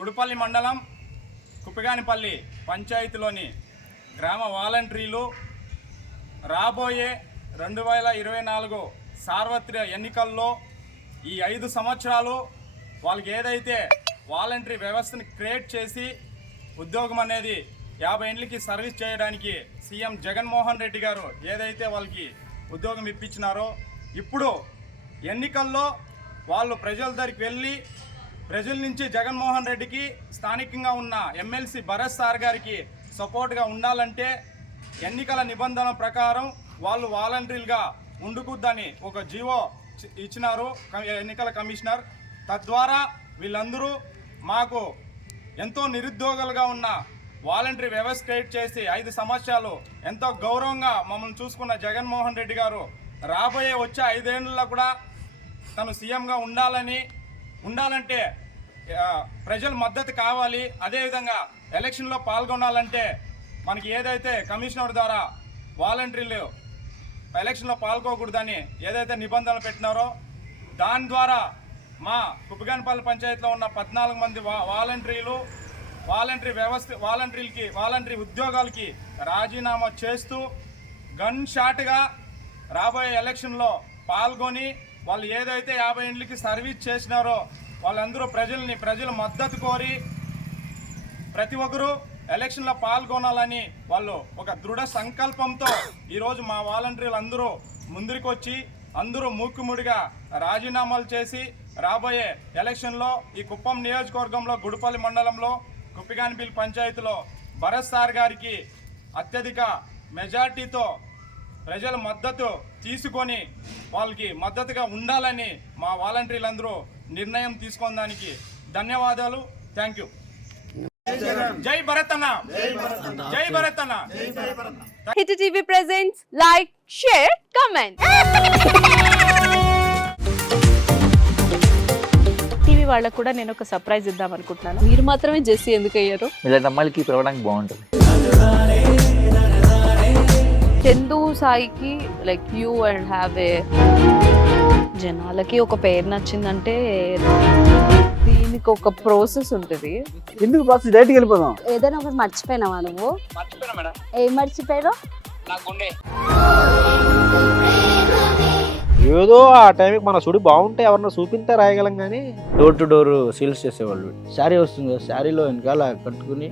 గుడిపల్లి మండలం కుప్పిగానిపల్లి పంచాయతీలోని గ్రామ వాలంటీర్లు రాబోయే 2024 సార్వత్రిక ఎన్నికల్లో ఈ 5 సంవత్సరాలు వాళ్ళకి ఏదైతే వాలంటరీ వ్యవస్థను క్రియేట్ చేసి ఉద్యోగం అనేది 50 ఏళ్ళకి సర్వీస్ చేయడానికి సీఎం జగన్మోహన్ రెడ్డి గారు ఏదైతే వాళ్ళకి ఉద్యోగం ఇప్పించినారో ఇప్పుడు ఎన్నికల్లో వాళ్ళు ప్రజల దగ్గరికి వెళ్ళి ప్రజల నుంచి జగన్మోహన్ రెడ్డికి స్థానికంగా ఉన్న ఎమ్మెల్సీ భరత్ సార్ గారికి సపోర్ట్గా ఉండాలంటే ఎన్నికల నిబంధనల ప్రకారం వాళ్ళు వాలంటీర్లుగా ఉండుకుద్దని ఒక జీవో ఇచ్చినారు ఎన్నికల కమిషనర్. తద్వారా వీళ్ళందరూ మాకు ఎంతో నిరుద్యోగులుగా ఉన్న వాలంటరీ వ్యవస్థ క్రియేట్ చేసి 5 సంవత్సరాలు ఎంతో గౌరవంగా మమ్మల్ని చూసుకున్న జగన్మోహన్ రెడ్డి గారు రాబోయే వచ్చే 5 ఏళ్ళలో కూడా తను సీఎంగా ఉండాలంటే ప్రజల మద్దతు కావాలి. అదేవిధంగా ఎలక్షన్లో పాల్గొనాలంటే మనకి ఏదైతే కమిషనర్ ద్వారా వాలంటీర్లు ఎలక్షన్లో పాల్గొకూడదని ఏదైతే నిబంధనలు పెట్టినారో దాని ద్వారా మా కుప్పిగానిపల్లి పంచాయతీలో ఉన్న 14 మంది వాలంటరీ ఉద్యోగాలకి రాజీనామా చేస్తూ గన్ షాట్గా రాబోయే ఎలక్షన్లో పాల్గొని వాళ్ళు ఏదైతే 50 ఏళ్ళకి సర్వీస్ చేసినారో వాళ్ళందరూ ప్రజల మద్దతు కోరి ప్రతి ఒక్కరూ ఎలక్షన్లో పాల్గొనాలని వాళ్ళు ఒక దృఢ సంకల్పంతో ఈరోజు మా వాలంటీర్లు అందరూ ముందుకు వచ్చి అందరూ మూకుముడిగా రాజీనామాలు చేసి రాబోయే ఎలక్షన్లో ఈ కుప్పం నియోజకవర్గంలో గుడిపల్లి మండలంలో కుప్పిగానిపల్లి పంచాయతీలో భరత్ సార్ గారికి అత్యధిక మెజార్టీతో ప్రజల మద్దతు తీసుకొని వాళ్ళకి మద్దతుగా ఉండాలని మా వాలంటీర్లందరూ నిర్ణయం తీసుకున్నదానికి ధన్యవాదాలు. Thank you. జై భరత్ అన్న, జై భరత్ అన్న. Hit TV presents like, share, comment. TV వాళ్ళకు కూడా నేను ఒక సర్ప్రైజ్ ఇద్దాం అనుకుంటున్నాను. మీరు మాత్రమే జెస్సీ ఎందుకు అయ్యారు? ఇలాంటి అమ్మాయిలకి పిలవడానికి బాగుంటుంది. చందు సాయికి like you and have a జనాలకి ఒక పేరు నచ్చిందంటే దీనికి ఒక ప్రాసెస్ ఉంటుంది. ఎందుకు ప్రాసెస్ డైరెక్ట్గా వెళ్ళిపోదాం. ఏదైనా ఒకటి మర్చిపోయినావా నువ్వు? ఏం మర్చిపోయావు? ఏదో ఆ టైంకి మన సుడి బాగుంటే ఎవరన్నా చూపిస్తే రాయగలం కానీ డోర్ టు డోర్ సేల్స్ చేసేవాళ్ళు. శారీ వస్తుంది, శారీలో వెనకాల కట్టుకుని